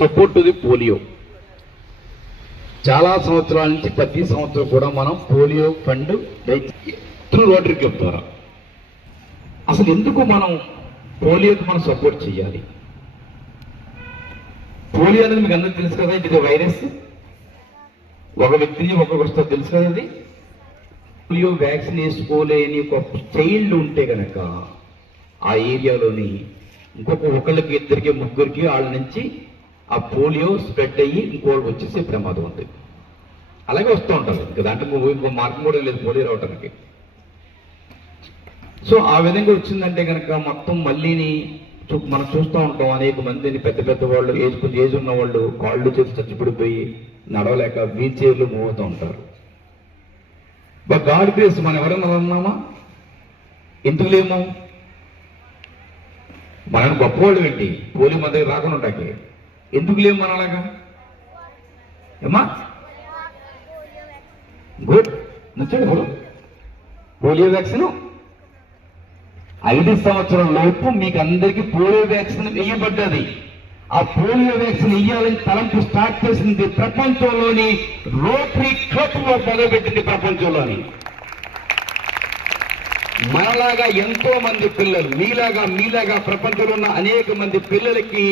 Support to the polio. చాలా సంవత్సరాల నుంచి ప్రతి సంవత్సరం కూడా మనం polio fund through rotary club ద్వారా అసలు ఎందుకు మనం పోలియోకి మనం సపోర్ట్ చేయాలి? పోలియో అనేది మీకు అందరికీ తెలుసు కదా, ఇది వైరస్, ఒక వ్యక్తిని ఒకరికి వస్తే తెలుసు కదా. అది పోలియో వ్యాక్సిన్ వేసుకోలేని ఒక చైల్డ్ ఉంటే కనుక ఆ ఏరియాలోని ఒకళ్ళకి ఇద్దరికి ముగ్గురికి వాళ్ళ నుంచి ఆ పోలియో స్ప్రెడ్ అయ్యి ఇంకోళ్ళకి వచ్చేసే ప్రమాదం ఉంది. అలాగే వస్తూ ఉంటారు, ఇంకా దాంట్లో ఇంకో మార్గం కూడా లేదు పోలియో రావడానికి. సో ఆ విధంగా వచ్చిందంటే కనుక మొత్తం మళ్ళీని మనం చూస్తూ ఉంటాం. అనేక మందిని పెద్ద పెద్ద వాళ్ళు ఏజ్ ఉన్న వాళ్ళు కాళ్ళు చేసి చచ్చిపడిపోయి నడవలేక వీల్ చైర్లు మూవ్ అవుతూ ఉంటారు. బట్ గాడ్ గ్రేస్ మనం ఎవరైనా అన్నామా? ఎందుకు లేము? మనం గొప్పవాళ్ళు ఏంటి పోలియో మన దగ్గర రాకుండా ఉంటాకి ఎందుకు లేము మన అలాగా? ఏమా గుడ్ నచ్చండి. ఇప్పుడు పోలియో వ్యాక్సిన్ 5 సంవత్సరం లోపు మీకు అందరికీ పోలియో వ్యాక్సిన్ వేయబడ్డది. ఆ పోలియో వ్యాక్సిన్ వేయాలని తలంపు స్టార్ట్ చేసింది ప్రపంచంలోని రోటరీ క్లబ్ మొదలుపెట్టింది. ప్రపంచంలోని మనలాగా ఎంతో మంది పిల్లలు, మీలాగా ప్రపంచంలో ఉన్న అనేక మంది పిల్లలకి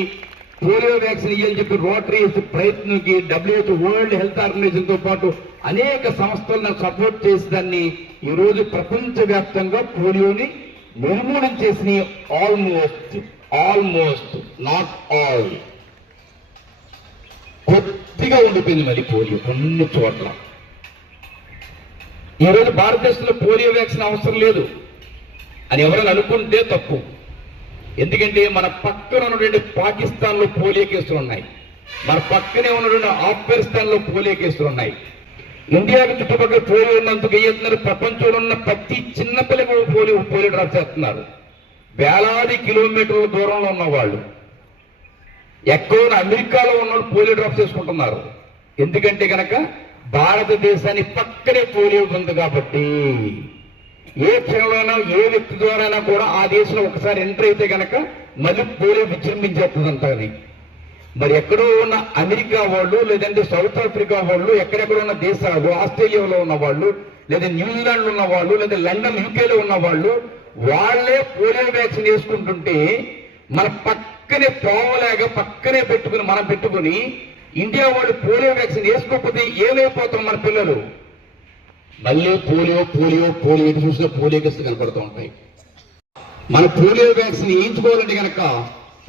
పోలియో వ్యాక్సిన్ ఇవ్వాలని చెప్పి రోటరీ ప్రయత్నంకి WHO వరల్డ్ హెల్త్ ఆర్గనైజేషన్ తో పాటు అనేక సంస్థలను సపోర్ట్ చేసి దాన్ని ఈరోజు ప్రపంచవ్యాప్తంగా పోలియోని నిర్మూలన చేసిన ఆల్మోస్ట్ నాట్ ఆల్ కొద్దిగా ఉండిపోయింది మరి పోలియో కొన్ని చోట్ల. ఈరోజు భారతదేశంలో పోలియో వ్యాక్సిన్ అవసరం లేదు అని ఎవరైనా అనుకుంటే తప్పు. ఎందుకంటే మన పక్కన ఉన్నటువంటి పాకిస్తాన్లో పోలియో కేసులు ఉన్నాయి, మన పక్కనే ఉన్నటువంటి ఆఫ్ఘనిస్తాన్లో పోలియో కేసులు ఉన్నాయి. ఇండియాకి చుట్టుపక్కల పోలియో ఉన్నందుకు వేస్తున్నారు. ప్రపంచంలో ఉన్న ప్రతి చిన్నపిల్లకి పోలియో డ్రాప్ చేస్తున్నారు. వేలాది కిలోమీటర్ల దూరంలో ఉన్న వాళ్ళు, ఎక్కడో అమెరికాలో ఉన్న వాళ్ళు పోలియో డ్రాప్ చేసుకుంటున్నారు. ఎందుకంటే కనుక భారతదేశాన్ని పక్కనే పోలియో ఉంది కాబట్టి ఏ క్షణంలోనైనా ఏ వ్యక్తి ద్వారా కూడా ఆ దేశంలో ఒకసారి ఎంటర్ అయితే కనుక మళ్ళీ పోలియో విజృంభించేస్తుందంటని. మరి ఎక్కడో ఉన్న అమెరికా వాళ్ళు, లేదంటే సౌత్ ఆఫ్రికా వాళ్ళు, ఎక్కడెక్కడ ఉన్న దేశాలు, ఆస్ట్రేలియాలో ఉన్న వాళ్ళు, లేదా న్యూజిలాండ్ ఉన్న వాళ్ళు, లేదా లండన్ యూకేలో ఉన్న వాళ్ళు, వాళ్లే పోలియో వ్యాక్సిన్ వేసుకుంటుంటే మన పక్కనే పోవలేక పక్కనే మనం పెట్టుకుని ఇండియా వాళ్ళు పోలియో వ్యాక్సిన్ వేసుకోకపోతే ఏమైపోతాం మన పిల్లలు? మళ్ళీ పోలియో ఎటు చూసినా పోలియో కేసులు కనపడుతూ ఉంటాయి. మన పోలియో వ్యాక్సిన్ వేయించుకోవాలంటే కనుక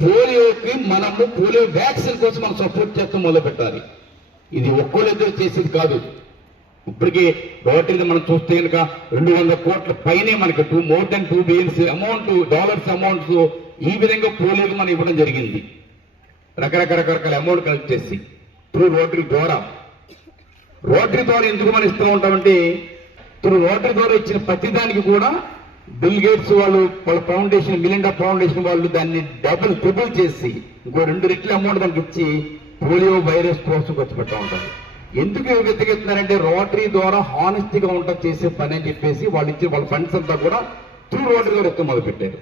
పోలియోకి మనము పోలియో వ్యాక్సిన్ కోసం మనం సపోర్ట్ చేస్తాం మొదలు పెట్టాలి. ఇది ఒక్కోళ్ళిద్దరు చేసేది కాదు. ఇప్పటికీ రోటరీ మనం చూస్తే కనుక 200 కోట్ల పైనే మనకి more than $2 billion dollars amounts ఈ విధంగా పోలియోకి మనం ఇవ్వడం జరిగింది. రకరకాల అమౌంట్ కలెక్ట్ చేసి త్రూ రోటరీ ద్వారా ఎందుకు మనం ఇస్తూ ఉంటామంటే త్రూ రోటరీ ద్వారా ఇచ్చిన ప్రతిదానికి కూడా బిల్ గేట్స్ వాళ్ళ ఫౌండేషన్, $1 million ఫౌండేషన్ వాళ్ళు దాన్ని ట్రిపుల్ చేసి ఇంకో 2 రెట్ల అమౌంట్ దానికి ఇచ్చి పోలియో వైరస్ కోసం ఖర్చు పెడతా ఉంటారు. ఎందుకు వెతికెత్తున్నారంటే రోటరీ ద్వారా హానెస్టీగా ఉంటుంది చేసే పని అని చెప్పేసి వాళ్ళు ఇచ్చే వాళ్ళ ఫండ్స్ అంతా కూడా త్రూ రోటరీ ద్వారా ఎత్తు మొదలు పెట్టారు.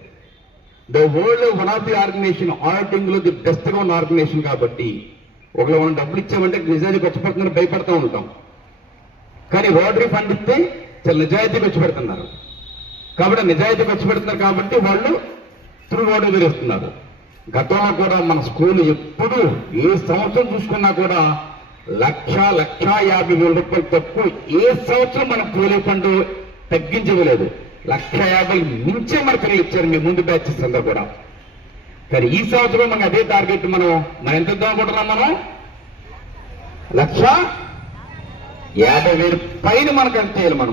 The world one of the organization auditing లో ది బెస్ట్ గా ఉన్న ఆర్గనైజేషన్ కాబట్టి ఒకవేళ మనం డబ్బులు ఇచ్చామంటే నిజానికి ఖర్చు పెడుతున్నారు, భయపడుతూ ఉంటాం. కానీ రోటరీ ఫండ్ ఇస్తే చాలా నిజాయితీ ఖర్చు పెడుతున్నారు కాబట్టి వాళ్ళు త్రూ రోటరీ ఇస్తున్నారు. గతంలో కూడా మన స్కూల్ ఎప్పుడు ఏ సంవత్సరం చూసుకున్నా కూడా 1,50,000 తక్కువ ఏ సంవత్సరం మన పోలియో ఫండ్ తగ్గించలేదు. 1,50,000 మించే మన పిల్లలు ఇచ్చారు మీ ముందు బ్యాచెస్ అంతా కూడా. కానీ ఈ సంవత్సరం మనకు అదే టార్గెట్. మనం ఎంత ఇద్దాం అనుకుంటున్నాం? మనం 1,50,000 పైన మనకు ఎంత చేయాలి మనం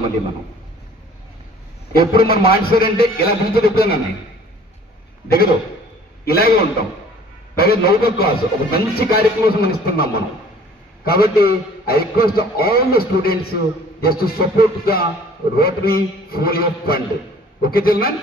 ఎప్పుడు మనం మాట్లాడారంటే ఇలా పిలుతుంది ఎప్పుడైనా దిగదు, ఇలాగే ఉంటాం. పైగా నౌక కాజ్ ఒక మంచి కార్యక్రమం కోసం మనం ఇస్తున్నాం మనం. కాబట్టి I request all the students just to support the rotary polio fund. Okay children.